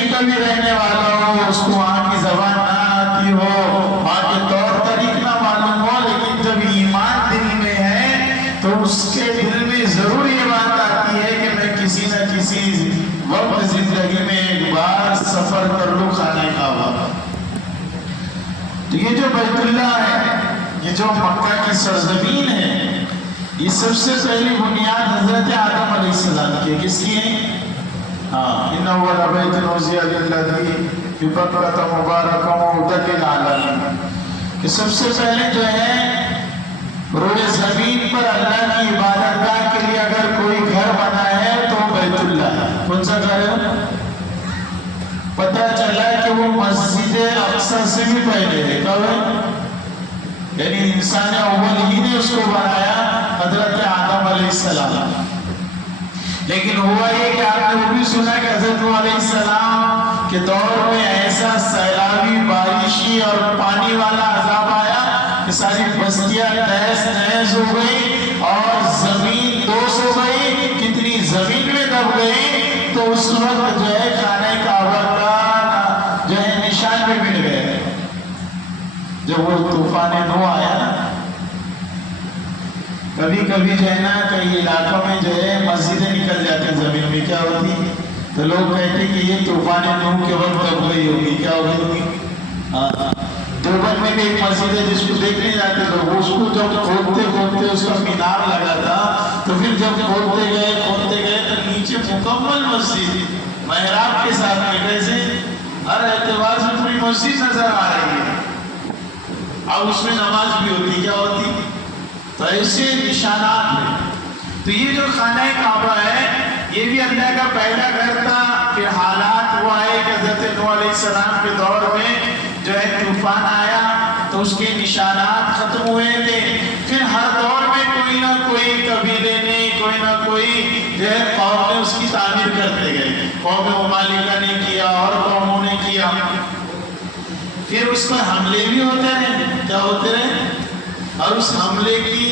کہیں کا بھی رہنے والا ہو، اس کو وہاں کی زبان نہ آتی ہو، وہاں کے طور طریق نہ معلوم ہو، لیکن جب ایمان دل میں ہے تو اس کے دل میں ضرور یہ بات آتی ہے کہ میں کسی نہ کسی وقت زندگی میں ایک بار سفر کر لوں خانہ کعبہ۔ تو یہ جو بیت اللہ ہے، یہ جو مکہ کی سرزمین ہے، یہ سب سے پہلی بنیاد حضرت آدم علیہ السلام کی ہے۔ کس کی ہے؟ اِنَّ أَوَّلَ بَيْتٍ وُضِعَ لِلَّذِي بِبَكَّةَ مُبَارَكًا وَهُدًى لِلْعَالَمِينَ کہ سب سے پہلے جو ہے روئے زمین پر اللہ کی عبادت گاہ کے لیے اگر کوئی گھر بنا ہے تو بیت اللہ ہے۔ کون سا گھر ہے؟ پتہ چلا کہ وہ مسجد اقصی سے بھی پہلے ہے۔ کب ہے؟ یعنی انسان اول ہی نے اس کو بنایا حضرت آدم علیہ السلام۔ لیکن ہوا یہ کہ آپ نے وہ بھی سنا کہ حضرت علیہ السلام کے دور میں ایسا سیلابی بارشی اور پانی والا عذاب آیا کہ ساری بستیاں تہس نہس ہو گئی اور زمین دوش ہو گئی، کتنی زمین میں دب گئی۔ تو اس وقت جو ہے خانہ کعبہ کا جو ہے نشان بھی مٹ گئے جب وہ طوفان نوح آیا نا۔ کبھی کبھی جو ہے نا کئی علاقوں میں جو ہے مسجدیں نکل جاتی ہیں زمین میں، کیا ہوتی تو لوگ کہتے کہ یہ طوفان نوح کے وقت دب گئی ہوگی۔ کیا ہو گئی ہوگی؟ دیوبند میں بھی ایک مسجد ہے جس کو دیکھنے جاتے لوگ، اس کو جب کھودتے کھودتے اس کا مینار لگا تھا، تو پھر جب کھودتے گئے تو نیچے مکمل مسجد محراب کے ساتھ میں کیسے ہر اعتبار سے پوری مسجد نظر آ رہی ہے، اور اس میں نماز بھی ہوتی۔ کیا ہوتی؟ تو ایسے نشانات ہیں۔ تو یہ جو خانہ کعبہ ہے یہ بھی اللہ کا پہلا گھر تھا۔ پھر حالات وہ آئے کہ حضرت نوح علیہ السلام کے دور میں جو ہے طوفان آیا تو اس کے نشانات ختم ہوئے تھے۔ پھر ہر دور میں کوئی نہ کوئی قبیلے نے، کوئی نہ کوئی جو ہے قوم نے اس کی تعمیر کرتے گئے۔ قوم ممالکہ نے کیا اور قوموں نے کیا، پھر اس پر حملے بھی ہوتے رہے۔ کیا ہوتے رہے؟ اور اس حملے کی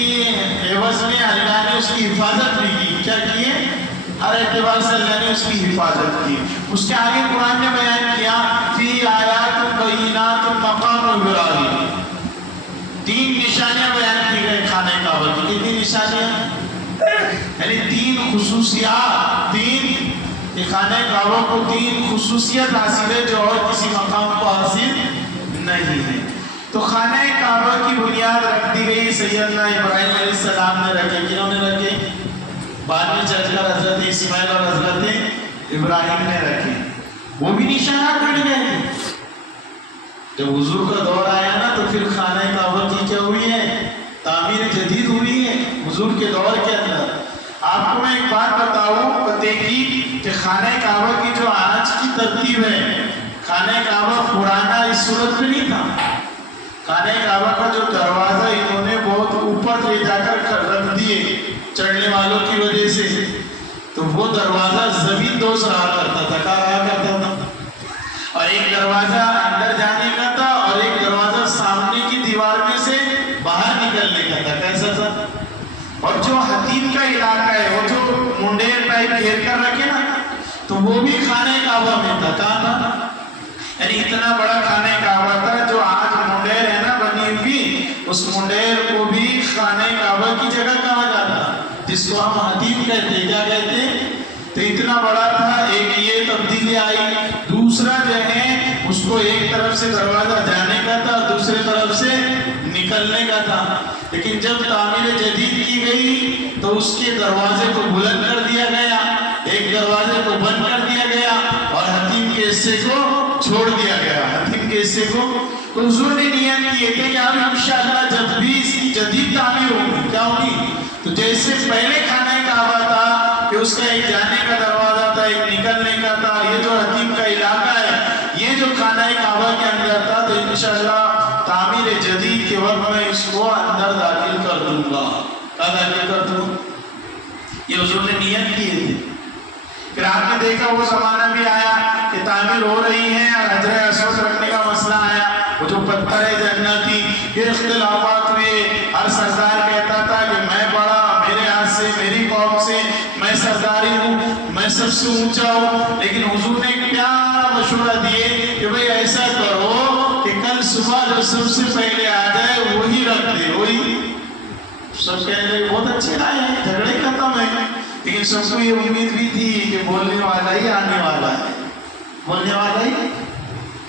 عوض میں اللہ نے اس کی حفاظت بھی کی۔ کیا کیے؟ ہر اعتبار سے اللہ نے اس کی حفاظت کی۔ اس کے آگے قرآن نے بیان کیا فی آیات بینات مقام ابراہیم، 3 نشانیاں بیان کی گئی خانہ کعبہ کی۔ کتنی نشانیاں؟ یعنی 3 خصوصیات، 3 خانہ کعبہ کو 3 خصوصیت حاصل ہے جو اور کسی مقام کو حاصل نہیں ہے۔ تو خانہ کعبہ کی بنیاد رکھ دی گئی سیدنا ابراہیم علیہ السلام نے رکھے۔ کنہوں نے رکھے؟ بعد میں چل کر حضرت اسماعیل اور حضرت ابراہیم نے رکھے۔ وہ بھی نشانات بڑھ گئے تھے۔ جب حضور کا دور آیا نا تو پھر خانہ کعبہ کی کیا ہوئی ہے؟ تعمیر جدید ہوئی ہے حضور کے دور کے اندر۔ آپ کو میں ایک بات بتاؤں پتے کی کہ خانہ کعبہ کی جو آج کی ترتیب ہے، خانہ کعبہ پرانا اس صورت میں نہیں تھا۔ خانہ کعبہ کا جو دروازہ انہوں نے بہت اوپر لے جا کر رکھ دیے چڑھنے والوں کی وجہ سے، تو وہ دروازہ زمین دوز رہا کرتا تھا۔ کہاں رہا کرتا تھا؟ اور ایک دروازہ اندر جانے کا تھا اور ایک دروازہ سامنے کی دیوار میں سے باہر نکلنے کا تھا۔ کیسا تھا؟ اور جو حتیم کا علاقہ ہے، وہ جو منڈیر ٹائپ گھیر کر رکھے نا، تو وہ بھی خانہ کعبہ میں تھا۔ کہاں تھا؟ یعنی اتنا بڑا خانہ کعبہ تھا جو آج منڈیر ہے نا بنی ہوئی، اس منڈیر کو بھی خانہ کعبہ کی جگہ کہا جاتا، جس کو ہم حتیم کہتے ہیں۔ کیا کہتے ہیں؟ تو اتنا بڑا تھا۔ ایک یہ تبدیلی آئی۔ دوسرا جو ہے اس کو ایک طرف سے دروازہ جانے کا تھا، دوسرے طرف سے نکلنے کا تھا۔ لیکن جب تعمیر جدید کی گئی تو اس کے دروازے کو بلند کر دیا گیا، ایک دروازے کو بند کر دیا گیا اور حتیم کے حصے کو چھوڑ دیا گیا۔ حتیم کے حصے کو تو حضور نے نیت کی ہے کہ اب انشاءاللہ جب بھی اس کی جدید تعمیر ہوگی کیا ہوگی، تو جیسے پہلے خانہ کعبہ تھا کہ اس کا ایک جانے کا دروازہ تھا، ایک نکلنے کا تھا، یہ جو حتیم کا علاقہ ہے یہ جو خانہ کعبہ کے اندر تھا، تو انشاءاللہ تعمیر جدید کے وقت میں اس کو اندر داخل کر دوں گا۔ کیا داخل کر دوں؟ یہ حضور نے نیت کی تھی۔ پھر آپ نے دیکھا وہ زمانہ بھی آیا کہ تعمیر ہو رہی ہے اور حجر اسود رکھنے کا مسئلہ آیا، وہ جو پتھر جنتی، پھر اختلافات ہوئے۔ ہر سردار کہتا تھا کہ میں بڑا، میرے ہاتھ سے، میری قوم سے میں سرداری ہوں، میں سب سے اونچا ہوں۔ لیکن حضور نے ایک پیارا مشورہ دیے کہ بھئی ایسا کرو کہ کل صبح جو سب سے پہلے آ جائے وہی رکھ دے. وہی سب کہنے لگے بہت اچھے آئے ہیں, جھگڑے ختم ہیں. لیکن سب کو یہ امید بھی تھی کہ بولنے والا ہی آنے والا ہے, بولنے والا ہی.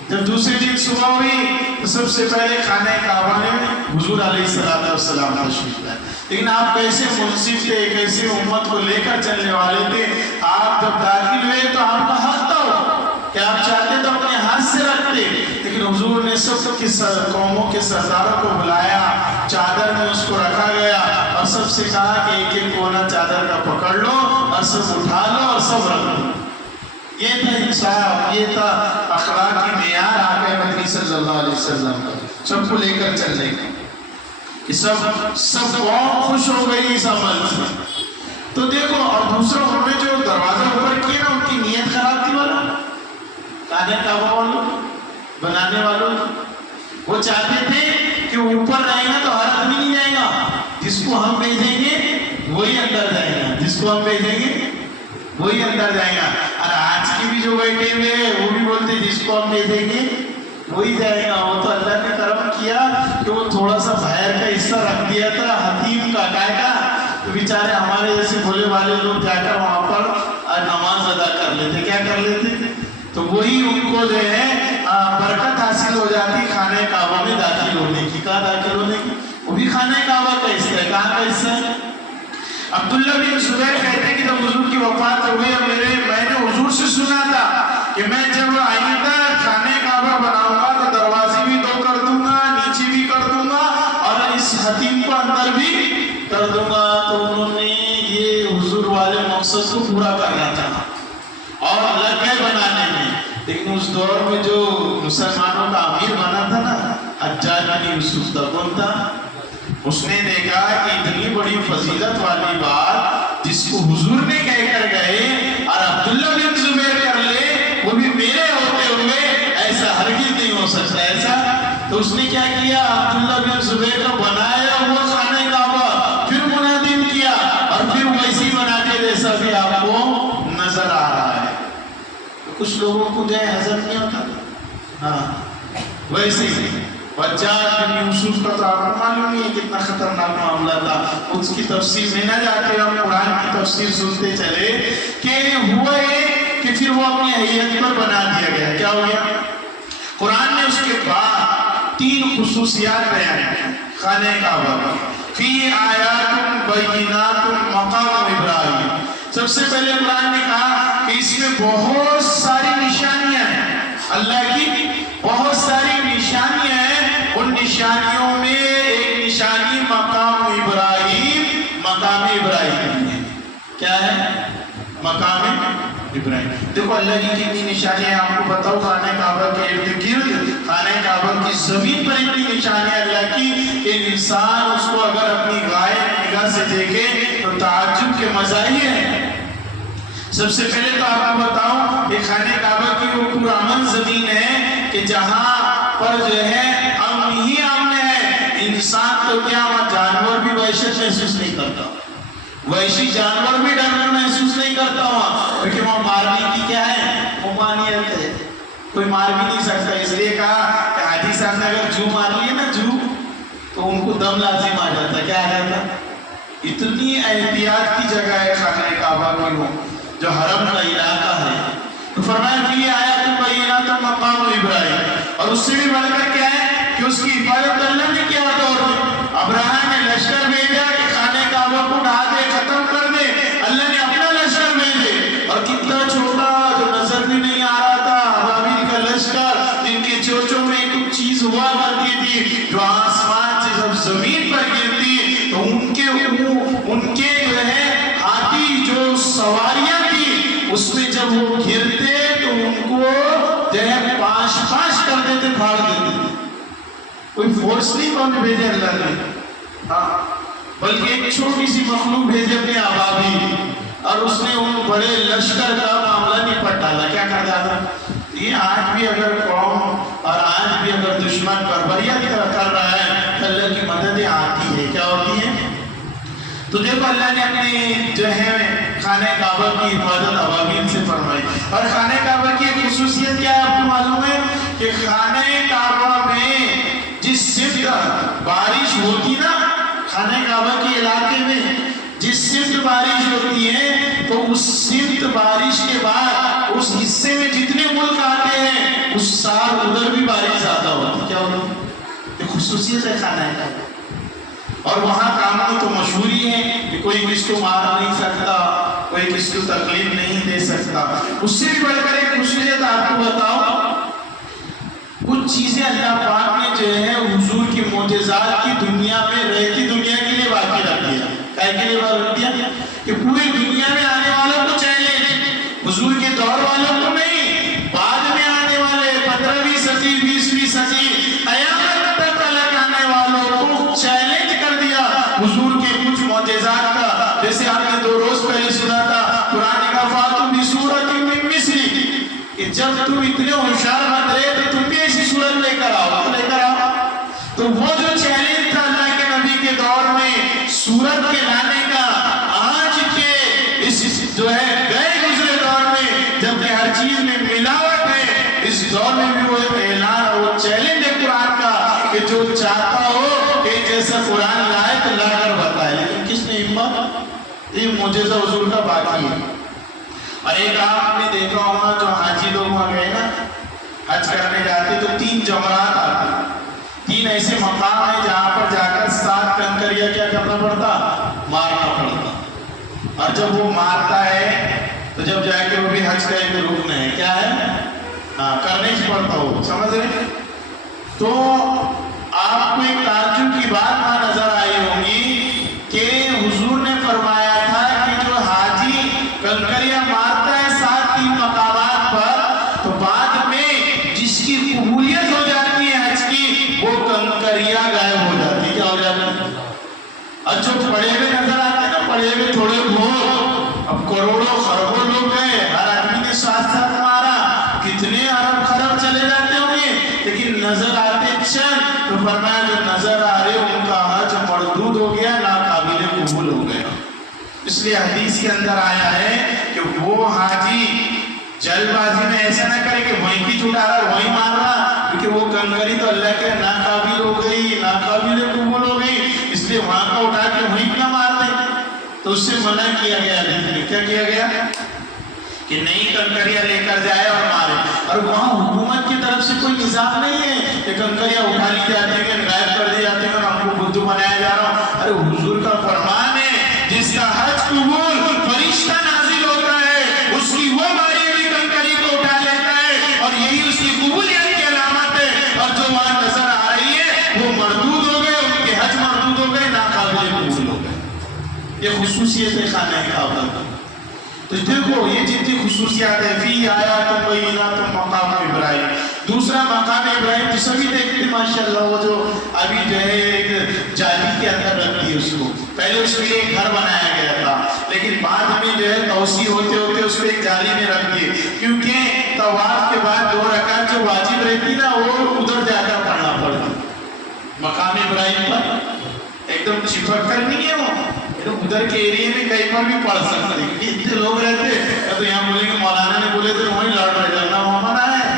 جب دوسرے دن صبح ہوئی تو سب سے پہلے خانہ کعبہ میں حضور علیہ السلام تشریف لائے. لیکن آپ کیسے منصف تھے, کیسے امت کو لے کر چلنے والے تھے. آپ جب داخل ہوئے تو آپ کا حق تھا کہ آپ چاہتے تو اپنے ہاتھ سے رکھتے, لیکن حضور نے سب کی قوموں کے سرداروں کو بلایا, چادر میں اس کو رکھا گیا اور سب سے کہا کہ ایک ایک کونا چادر کا پکڑ لو اور سب اٹھا لو اور سب رکھ لو. یہ تھا انصاف, یہ تھا اخلاقی معیار آقا مدنی صلی اللہ علیہ وسلم کا, سب کو لے کر چلنے کا, کہ سب قوم خوش ہو گئی اس عمل سے. تو دیکھو, اور دوسرا انہوں نے جو دروازہ اوپر کیا نا, ان کی نیت خراب تھی والا خانہ کعبہ والوں بنانے والوں, وہ چاہتے تھے کہ اوپر رہے گا تو ہر آدمی نہیں جائے گا, جس کو ہم بھیجیں گے وہی اندر جائے گا, جس کو ہم بھیجیں گے وہی اندر جائے گا. اور آج کی بھی جو بیٹھے ہوئے ہیں وہ بھی بولتے جس کو ہم بھیجیں گے وہی جائے گا. وہ تو اللہ نے کرم کیا کہ وہ تھوڑا سا باہر کا حصہ رکھ دیا تھا حتیم کا کائے کا, تو بیچارے ہمارے جیسے بھولے والے لوگ جا کر وہاں پر نماز ادا کر لیتے. کیا کر لیتے؟ تو وہی ان کو جو ہے برکت حاصل ہو جاتی خانہ کعبہ میں داخل ہونے کی. کہاں داخل ہونے کی؟ وہ بھی خانہ کعبہ کا حصہ ہے. کہاں کا حصہ ہے؟ عبداللہ بن زبیر کہتے ہیں کہ جب حضور کی وفات ہوئی, میں نے حضور سے سنا تھا کہ میں جب آئندہ خانہ کعبہ بناؤں گا تو دروازے بھی دو کر دوں گا, نیچے بھی کر دوں گا, اور اس حتیم کو اندر بھی کر دوں گا. تو انہوں نے یہ حضور والے مقصد کو پورا کرنا چاہا اور لگ گئے بنانے میں. لیکن اس دور میں جو مسلمانوں کا امیر بنا تھا نا, حجاج بن یوسف تھا. کون تھا؟ اس نے دیکھا کہ اتنی بڑی فضیلت والی بات جس کو حضور نے کہہ کر گئے اور عبداللہ بن زبیر کر لے, وہ بھی میرے ہوتے ہوئے, ایسا ہرگز نہیں ہو سکتا ایسا. تو اس نے کیا کیا, عبداللہ بن زبیر کا بنایا ہوا خانہ کعبہ پھر منہدم کیا, اور پھر ویسی بنا کے جیسا بھی آپ کو نظر آ رہا ہے. کچھ لوگوں کو جو ہے حضرت نہیں ہوتا, ہاں ویسے ہی حجاج بن یوسف کا تو آپ کو معلوم نہیں ہے کتنا خطرناک معاملہ تھا. اس کی تفسیر میں نہ جاتے, ہم قرآن کی تفسیر سنتے چلے کہ ہوا یہ کہ پھر وہ اپنی حیت پر بنا دیا گیا. کیا ہو گیا؟ قرآن نے اس کے بعد 3 خصوصیات بیان کی خانہ کعبہ کی. فی آیات بینات مقام ابراہیم. سب سے پہلے قرآن نے کہا کہ اس میں بہت ساری نشانیاں ہیں, اللہ کی بہت ساری نشانیاں ہیں. ان نشانیوں میں ایک نشانی مقام ابراہیم, مقام ابراہیم ہے. کیا ہے مقام ابراہیم؟ دیکھو اللہ کی کتنی نشانیاں ہیں, آپ کو بتاؤ. خانہ کعبہ کے ارد گرد, خانہ کعبہ کی زمین پر اتنی نشانیاں اللہ کی کہ انسان اس کو اگر اپنی غائب نگاہ سے دیکھے تو تعجب کے مظاہر ہیں. سب سے پہلے تو آپ کو بتاؤں کہ خانہ کعبہ کی وہ پرامن زمین ہے کہ جہاں پر جو ہے امن ہی امن ہے. انسان تو کیا, وہاں جانور بھی وحشت محسوس نہیں کرتا, وحشی جانور بھی ڈر محسوس نہیں کرتا وہاں, کیونکہ وہاں مارنے کی کیا ہے, ممانعت ہے, کوئی مار بھی نہیں سکتا. اس لیے کہا کہ حاجی صاحب نے اگر جو مار لیے نا جو, تو ان کو دم لازم آ جاتا. کیا آ جاتا؟ اتنی احتیاط کی جگہ ہے خانہ کعبہ کی, وہ جو حرم کا علاقہ ہے. تو فرمایا کہ یہ آیات بینات مقام ابراہیم. اور اس سے بھی بڑھ کر کیا ہے کہ اس کی حفاظت اللہ نے کیا دور میں. ابراہیم نے لشکر بھیجا کہ خانہ کعبہ کو ڈھا دے, ختم کر دے. اللہ نے اپنا لشکر بھیجے, اور کتنا چھوٹا جو نظر بھی نہیں آ رہا تھا, ابابیل کا لشکر, جن کے چوچوں میں کچھ چیز ہوا کرتی تھی جو آسمان سے جب زمین پر گرتی تو ان کے جو ہے ہاتھی جو سواریاں تھی اس میں جب وہ گرتے تو ان کو جو ہے پاش کر دیتے, پھاڑ دیتے. کوئی فورس نہیں کون بھیجے اللہ نے, بلکہ ایک چھوٹی سی مخلوق بھیجے اپنے ابابیل, اور اس نے ان بڑے لشکر کا معاملہ نپٹ ڈالا. کیا کر جاتا؟ یہ آج بھی اگر قوم اور آج بھی اگر دشمن بربریت کر رہا ہے تو اللہ کی مدد آتی ہے. کیا ہوتی ہے؟ تو دیکھو اللہ نے اپنے جو ہے خانہ کعبہ کی حفاظت ابابیل سے فرمائی. اور خانہ کعبہ کی ایک خصوصیت کیا ہے آپ کو معلوم ہے کہ خانہ کعبہ میں جس سمت بارش ہوتی نا، خانہ کعبہ کے علاقے میں جس سمت بارش ہوتی ہے تو اس سمت بارش کے بعد اس حصے میں جتنے ملک آتے ہیں اس سال ادھر بھی بارش زیادہ ہوتی. کیا ہوتی؟ یہ خصوصیت ہے خانہ کعبہ. اور وہاں قانون تو مشہور ہی ہے کہ کوئی کس کو مار نہیں سکتا، کوئی کس کو تکلیف نہیں دے سکتا. اس سے بھی بڑھ کر ایک خصوصیت آپ کو بتاؤ، کچھ چیزیں اللہ پاک نے جو ہے حضور کی معجزات کی دنیا میں رہتی دنیا کے لیے واقع رکھ دیا. کائے کے لیے واقع رکھ دیا؟ کہ پوری دنیا میں آنے والوں کو چیلنج، حضور کے دور والوں کو نہیں، بعد میں آنے والے 15ویں صدی 20ویں صدی قیامت تک تک آنے والوں کو چیلنج کر دیا حضور کے کچھ معجزات کا. جیسے آپ نے 2 روز پہلے سنا تھا قرآن کا فاتو بسورۃ من مثلی، کہ جب تم اتنے ہوشیار بن رہے تو تم بھی ایسی صورت لے کر آؤ، لے کر آؤ. تو وہ جو چیلنج تھا اللہ کے نبی کے دور میں صورت کے لانے کا، آج کے اس جو ہے گئے گزرے دور میں جبکہ ہر چیز میں ملاوٹ ہے، اس دور میں بھی وہ اعلان اور وہ چیلنج ہے قرآن کا کہ جو چاہتا ہو کہ جیسا قرآن لائے تو لا کر بتائے. لیکن کس نے ہمت؟ یہ معجزہ حضور کا باقی ہے. اور ایک آپ نے دیکھا ہوگا جو حاجی لوگ وہاں گئے نا حج کرنے جاتے تو 3 جمرات آتے، 3 ایسے مقام ہیں جہاں پر جا کر 7 کنکریاں کیا کرنا پڑتا؟ مارنا پڑتا. اور جب وہ مارتا ہے تو جب جا کے وہ بھی حج کا ایک رکن ہے، کیا ہے؟ کرنے ہی پڑتا ہو. سمجھ رہے؟ تو آپ کو ایک تعجب کی بات وہاں نظر آئی ہوگی کہ حضور نے فرمایا تھا کہ جو حاجی کنکریاں مارتا ہے 7 مقامات پر تو بعد میں جس کی قبولیت ہو جاتی ہے حج کی وہ کنکریاں غائب ہو جاتی ہے. کیا ہو جاتی ہے؟ اور جو پڑے ہوئے نظر آتے ہیں نا، پڑے ہوئے تھوڑے بہت، اب کروڑوں خربوں لوگ گئے، ہر آدمی نے 7 مارا، کتنے ارب خرب چلے جاتے ہوں گے، لیکن نظر آتے چند. تو فرمایا جو نظر آ رہے ان کا حج مردود ہو گیا، ناقابل قبول ہو گیا. اس لیے حدیث کے اندر آیا ہے کہ وہ حاجی جلد بازی میں ایسا نہ کرے کہ وہیں کی چھٹا رہا وہیں مار رہا، کیونکہ وہ کنکری تو اللہ کے ناقابل ہو گئی، ناقابل قبول ہو گئی، اس لیے وہاں کا اٹھا کے وہیں نہ مار دیں. تو اس سے منع کیا گیا. کیا کیا گیا؟ کہ نئی کنکریاں لے کر جائے اور مارے. اور وہاں حکومت کی طرف سے کوئی نظام نہیں ہے کہ کنکریاں اٹھا لی جاتی ہیں، غائب کر دی جاتی ہیں اور ہم کو بدھو بنایا جا رہا. ارے حضور کا فرمان ہے جس کا حج قبول فرشتہ نازل ہوتا ہے اس کی وہ ماری ہوئی کنکری کو اٹھا لیتا ہے اور یہی اس کی قبولیت کی علامت ہے. اور جو وہاں نظر آ رہی ہے وہ مردود ہو گئے، ان کے حج مردود ہو گئے، ناقابل قبول ہو گئے. یہ خصوصیت ہے خانہ کعبہ. تو دیکھو یہ جتنی خصوصیات ہے فی آیات بینات مقام ابراہیم. دوسرا مقام ابراہیم جسے بھی دیکھتے ماشاءاللہ وہ جو ابھی جو ہے ایک جالی کے اندر رکھ دی اس کو. پہلے اس کے لیے ایک گھر بنایا گیا تھا لیکن بعد میں جو ہے توسیع ہوتے ہوتے اس کو ایک جالی میں رکھ دیے، کیونکہ طواف کے بعد 2 رکعت جو واجب رہتی نا وہ ادھر جا کر پڑھنا پڑتا. مقام ابراہیم پر ایک دم چپک کر نہیں ہے، وہ ادھر کے ایریے میں کہیں پر بھی پڑھ سکتے ہیں. اتنے لوگ رہتے تو یہاں بولیں گے مولانا نے بولے تو وہیں لڑ رہے جانا وہ منع ہے.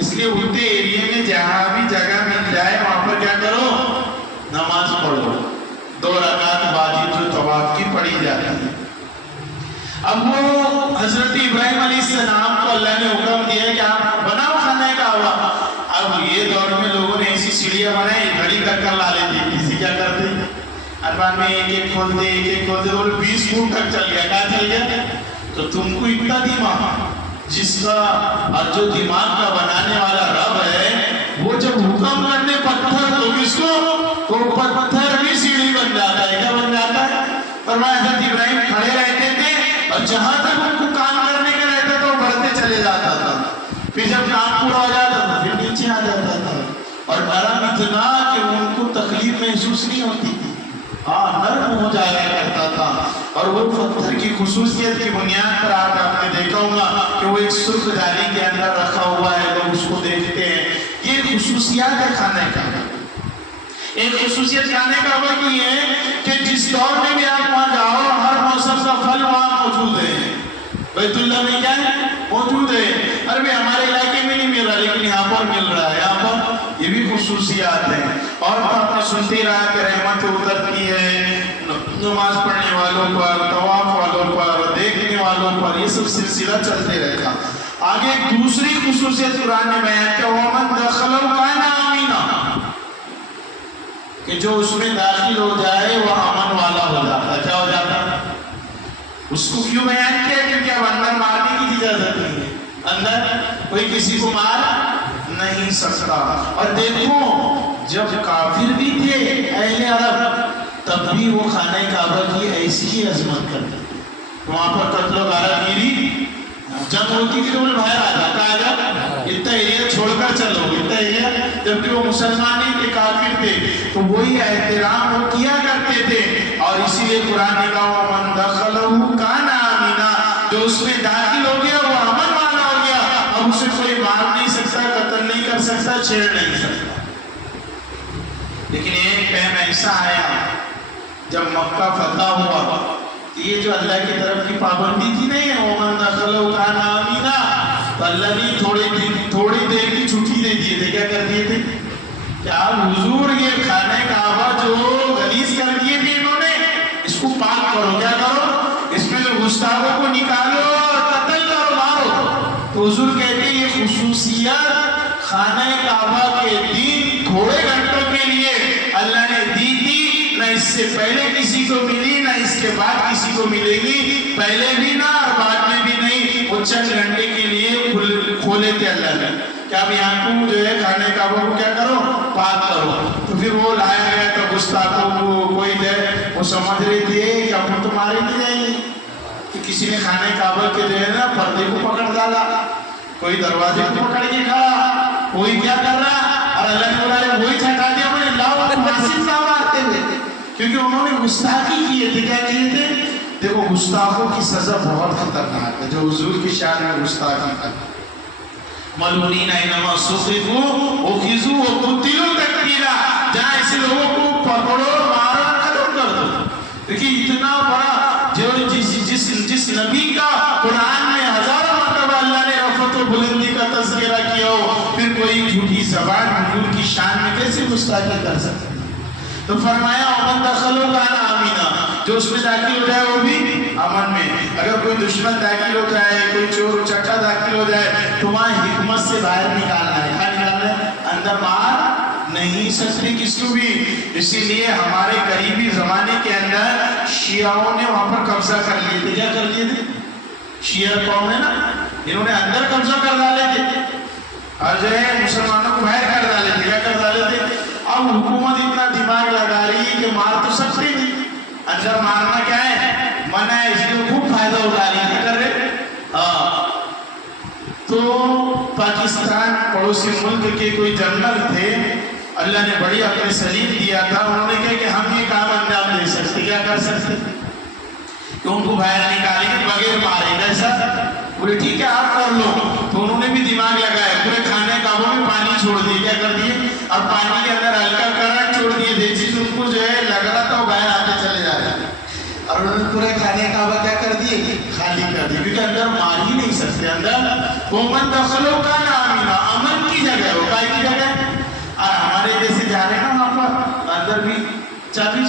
اس لیے اتنے ایریے میں جہاں بھی جگہ مل جائے وہاں پر کیا کرو؟ نماز پڑھو. 2 رکعت واجب جو طواف کی پڑھی جاتی ہے. اب وہ حضرت ابراہیم علیہ السلام کو اللہ نے حکم دیا کہ آپ بناؤ خانہ کعبہ. اب یہ دور میں لوگوں نے ایسی سیڑھیاں بنائی گھڑی کر کر لا لیتے. کسی کیا کرتے اربان میں ایک کھول دے 20 فٹ تک چل گیا. کہاں چل گیا؟ تو تم کو اتنا دماغ جس کا اور جو دماغ کا بنانے والا رب ہے وہ جب حکم کرنے پتھر تو کس کو تو پتھر بھی سیڑھی بن جاتا ہے. کیا بن جاتا ہے؟ فرمایا حضرت ابراہیم کھڑے رہتے تھے اور جہاں تک ان کو کام کرنے کا رہتا تھا وہ بڑھتے چلے جاتا تھا. پھر جب کام پورا ہو جاتا تھا پھر نیچے آ جاتا تھا. اور نرم اتنا کہ ان کو تکلیف محسوس نہیں ہوتی تھی، نرم ہو جایا کرتا تھا. اور وہ پتھر کی خصوصیت کی بنیاد پر آپ نے دیکھا ہوگا کہ وہ ایک سرخ جالی کے اندر رکھا ہوا ہے، لوگ اس کو دیکھتے ہیں. یہ خصوصیات ہے خانہ کعبہ. ایک خصوصیت خانہ کعبہ کی ہے کہ جس دور میں بھی آپ وہاں جاؤ ہر موسم کا پھل وہاں موجود ہے. بیت اللہ میں کیا ہے؟ موجود ہے. ارے ہمارے مل رہا ہے یہاں پر، یہ بھی خصوصیات ہیں۔ اور تو آپ نے سنتے رہا کہ رحمت اترتی ہے نماز پڑھنے والوں پر، طواف والوں پر، دیکھنے والوں پر، یہ سب سلسلہ چلتے رہتا۔ آگے ایک دوسری خصوصیت قرآن نے بیان کیا، وَمَنْ دَخَلَهُ كَانَ آمِنًا، کہ جو اس میں داخل ہو جائے وہ امن والا ہو جاتا۔ کیا ہو جاتا؟ اس کو کیوں بیان کیا؟ کیونکہ اب اندر مارنے کی اجازت نہیں ہے، اندر کوئی کسی کو مار نہیں سکتا۔ اور دیکھو جب کافر بھی تھے اہل عرب، تب بھی وہ خانہ کعبہ کی ایسی ہی عظمت کرتے، وہاں پر قتل و غارت گیری جب ہوتی تھی تو انہیں باہر آ جاتا، آ جا اتنا ایریا چھوڑ کر چلو، اتنا ایریا، جبکہ وہ مسلمان ہی تھے، کافر تھے، تو وہی احترام وہ کیا کرتے تھے۔ اور اسی لیے قرآن نے کہا وَمَنْ دَخَلَهُ كَانَ آمِنًا، جو اس میں داخل ہو گیا وہ امن والا ہو گیا، اب اسے کوئی مار نہیں سکتا، قتل نہیں کر سکتا، چھیڑ نہیں سکتا۔ لیکن ایک ٹائم ایسا آیا جب مکہ فتح ہوا، یہ جو اللہ کی طرف کی پابندی تھی نہیں، وَمَنْ دَخَلَهُ كَانَ آمِنًا، تو اللہ نے تھوڑی دیر کی چھٹی دے دیے تھے۔ کیا کر دیے تھے؟ کہ آپ حضور یہ خانہ کعبہ جو غلیظ کر دیے تھے انہوں نے، اس کو پاک کرو۔ کیا کرو؟ اس میں گستاخوں کو نکالو اور قتل کرو، مارو۔ تو حضور کہتے ہیں یہ خصوصیت خانہ کعبہ کے دین تھوڑے گھنٹوں کے لیے اللہ نے دی تھی، نہ اس سے پہلے کسی کو ملی نہ اس کے بعد کسی کو ملے گی، پہلے بھی نہ اور بعد میں بھی نہیں، وہ چند گھنٹے کے لیے کھولے تھے اللہ نے کہ اب یہاں کو جو ہے خانہ کعبہ کو کیا کرو؟ پاک کرو۔ تو پھر وہ لایا گیا تو گستاخوں کو کوئی ہے وہ سمجھ رہے تھے کہ اب تو مارے نہیں جائیں گے، تو کسی نے خانہ کعبہ کے جو ہے نا پردے کو پکڑ ڈالا، کوئی دروازے کو پکڑ کے کھڑا، کوئی کیا کر رہا، اور اللہ نے بولا وہی چھٹا دیا، میں لاؤ معصوم نہ مارتے ہوئے، کیونکہ انہوں نے گستاخی کیے تھے۔ کیا کیے تھے؟ دیکھو گستاخوں کی سزا بہت خطرناک ہے، جو حضور کی شان میں گستاخی کرتا، ملعونین اینما ثقفوا اخذوا وقتلوا تقتیلا، جہاں ایسے لوگوں کو پکڑو، مارو، ختم کر دو۔ دیکھیے اتنا بڑا جو جس نبی کا قرآن میں ہزاروں مرتبہ اللہ نے رفعت و بلندی کا تذکرہ کیا ہو، پھر کوئی جھوٹی زبان حضور کی شان میں کیسے گستاخی کر سکتا؟ تو فرمایا وَمَنْ دَخَلَهُ كَانَ آمِنًا، جو اس میں داخل ہو جائے وہ بھی امن میں۔ اگر کوئی دشمن داخل ہو جائے، کوئی چور چکا داخل ہو جائے تو وہاں حکمت سے باہر نکالنا ہے۔ کیا نکالنا ہے؟ اندر مار نہیں سکتے کس کو بھی۔ اسی لیے ہمارے قریبی زمانے کے اندر شیعوں نے وہاں پر قبضہ کر لیے تھے۔ کیا کر لیے تھے؟ شیعہ قوم ہے نا، انہوں نے اندر قبضہ کر ڈالے تھے اور جو ہے مسلمانوں کو باہر کر ڈالے تھے۔ کیا کر ڈالے تھے؟ اب حکومت اتنا دماغ لگا رہی ہے کہ مار تو سکتے نہیں، اندر مارنا کیا ہے؟ منع ہے، اس لیے خوب فائدہ اٹھا رہی ہے۔ کر رہے تو پاکستان پڑوسی ملک کے کوئی جنرل تھے، اللہ نے بڑی اپنے سلیم دیا تھا، انہوں نے کہا کہ ہم یہ کام انجام دے سکتے۔ کیا کر سکتے؟ کہ ان کو باہر نکالیں گے بغیر مارے، ایسا بولے ٹھیک ہے آپ کر لو۔ تو انہوں نے بھی دماغ لگایا، پورے خانہ کعبہ میں پانی چھوڑ دیے۔ کیا کر دیے؟ اور پانی کے اندر ہلکا کرنٹ چھوڑ دیے، جیسے ان کو جو ہے لگ رہا تھا وہ باہر آتے چلے جا رہے ہیں، اور انہوں نے پورے خانہ کعبہ کیا کر دیے؟ خالی کر دیے، کیونکہ اندر مار ہی نہیں سکتے۔ اندر وَمَنْ دَخَلَهُ كَانَ آمِنًا، امن کی جگہ ہے، وہ کائے کی جگہ ہے۔ اور ہمارے جیسے جا رہے ہیں نا وہاں پر اندر بھی چابی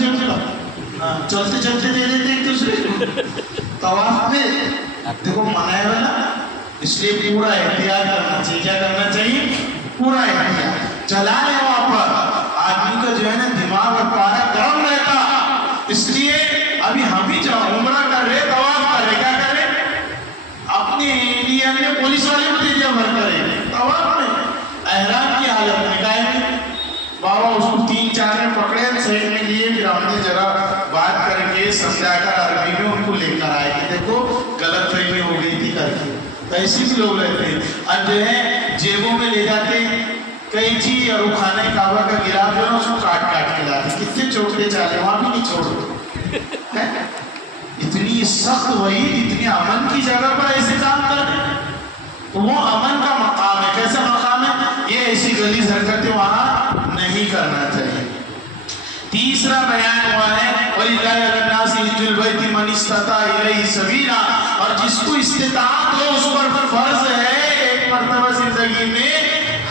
چلتے چلتے دے دیتے ایک دوسرے کو طواف میں، دیکھو منع ہے نا، اس لیے پورا احتیاط کرنا چاہیے۔ کیا کرنا چاہیے؟ پورا احتیاط۔ چلا ہے وہاں پر آدمی کا جو ہے نا دماغ اور پارا گرم رہتا، اس لیے ابھی ہم ہی جاؤ عمرہ کر رہے، طواف کر رہے، کیا کر رہے؟ اپنے انڈیا میں پولیس والے کو دے دیا بھر کرے طواف میں، احرام کی حالت میں کائے میں بابا اس کو 3-4 میں پکڑے، سیٹ میں لیے، پھر ہم نے ذرا بات کر کے سمجھا کر عربی میں ان کو لے کر آئے کہ دیکھو غلط فہمی ہو گئی تھی کر کے۔ تو ایسے بھی لوگ رہتے ہیں، اب جو ہے جیبوں میں لے جاتے کئی چیز، اور وہ خانہ کعبہ کا گلاف جو ہے اس کو کاٹ کاٹ کے لاتے، کتنے چوٹے چالے وہاں بھی نہیں چھوڑتے۔ اتنی سخت وہی اتنی امن کی جگہ پر ایسے کام کرتے، تو وہ امن کا مقام ہے۔ کیسا مقام ہے؟ یہ ایسی غلیظ حرکتیں وہاں نہیں کرنا چاہیے۔ تیسرا بیان ہوا ہے وَلِلَّهِ عَلَى النَّاسِ حِجُّ الْبَيْتِ مَنِ اسْتَطَاعَ إِلَيْهِ سَبِيلًا، اور جس کو استطاعت ہو اس پر فرض ہے ایک مرتبہ زندگی میں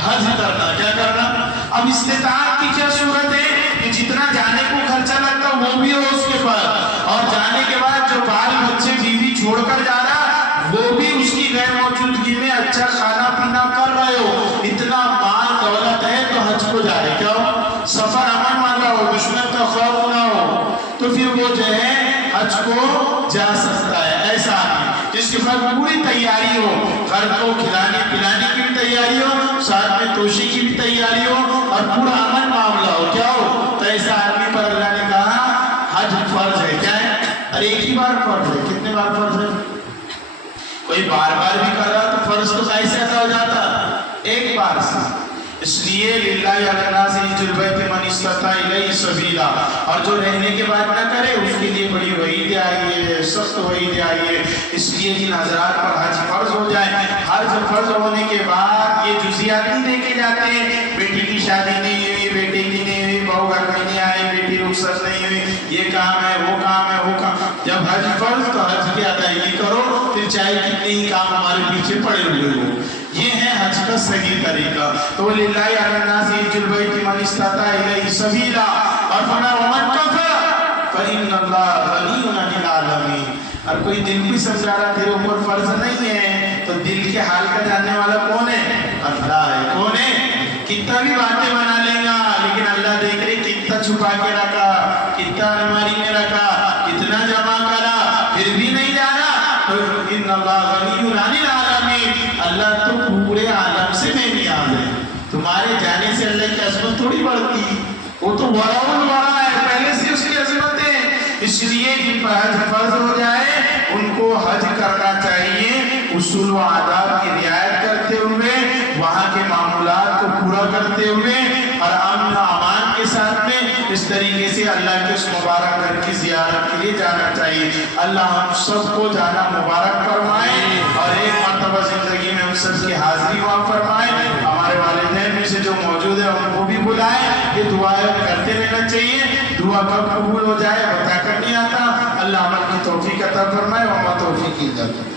حج استطاعت کی کیا صورت ہے کہ جتنا جانے کو خرچہ لگتا وہ بھی ہو اس کے پاس، اور جانے کے بعد جو بال بچے بیوی چھوڑ کر جا رہا وہ بھی اس کی غیر موجودگی میں اچھا کھانا پینا کر رہے ہو، اتنا مال دولت ہے تو حج کو جا رہے، کیا ہو سفر امن والا ہو، دشمن کا خوف نہ ہو، تو پھر وہ جو ہے حج کو جا سکتا ہے۔ ایسا آدمی جس کے پاس پوری تیاری ہو، گھر کو کھلانے پلانے کی بھی تیاری ہو، ساتھ میں توشی کی بھی تیاری ہو، اور پورا امن معاملہ ہو، کیا ہو تو ایسا آدمی پر اللہ نے کہا حج فرض ہے۔ کیا ہے؟ ارے ایک ہی بار فرض ہے، کتنے بار فرض ہے؟ کوئی بار بار بھی کر رہا تو فرض تو کیسے ادا ہو جاتا؟ ایک بار سے۔ اس لیے للہ علی الناس حج البیت من استطاع الیہ سبیلا، اور جو رہنے کے بعد نہ کرے اس کے لیے بڑی وعید آئی ہے، سخت وعید آئی ہے۔ اس لیے جن حضرات پر حج فرض ہو جائے، حج فرض ہونے کے بعد یہ جزیات نہیں دیکھے جاتے ہیں، بیٹی کی شادی نہیں ہوئی، بیٹے کی نہیں ہوئی، بہو گھر میں نہیں آئی، بیٹی رخصت نہیں ہوئی، یہ کام ہے وہ کام ہے وہ کام۔ جب حج فرض تو حج کی ادائیگی کرو، پھر چاہے کتنے ہی کام ہمارے پیچھے پڑے ہوئے ہو۔ یہ ہے حج کا صحیح طریقہ۔ تو للہ علی الناس حج البیت من استطاع الیہ سبیلا، اور فرمایا ومن کفر فإن اللہ غنی عن العالمین۔ اور کوئی دل بھی سمجھا رہا تیرے اوپر فرض نہیں ہے، تو دل کے حال کا جاننے والا کون ہے؟ اللہ ہے۔ کون ہے؟ کتنا بھی باتیں بنا لے گا لیکن اللہ دیکھ رہے کتنا چھپا کے رکھا، کتنا الماری میں رکھا، کتنا جمع کرا، پھر بھی نہیں جانا، تو ان اللہ غنی عن العالمین، اللہ تو پورے عالم سے بے نیاز ہے۔ تمہارے جانے سے اللہ کی عظمت تھوڑی بڑھتی، وہ تو بڑا الورا ہے، پہلے سے اس کی عظمت ہے۔ اس لیے جن پر حج فرض ہو جائے ان کو حج کرنا چاہیے، اصول و آداب کی رعایت کرتے ہوئے، وہاں کے معمولات کو پورا کرتے ہوئے، اور امن و امان کے ساتھ میں اس طریقے سے اللہ کے اس مبارک گھر کی زیارت کے لیے جانا چاہیے۔ اللہ ہم سب کو جانا مبارک فرمائے، اور ایک مرتبہ زندگی میں ہم سب کی حاضری وہاں فرمائے۔ ہمارے والدین میں سے جو موجود ہے ان کو بھی بلائے، یہ دعائیں کرتے رہنا چاہیے۔ دعا کب قبول ہو جائے بتا کر نہیں آتا۔ اللہ عمل کی توفیق عطا فرمائے، وما توفیق الا باللہ۔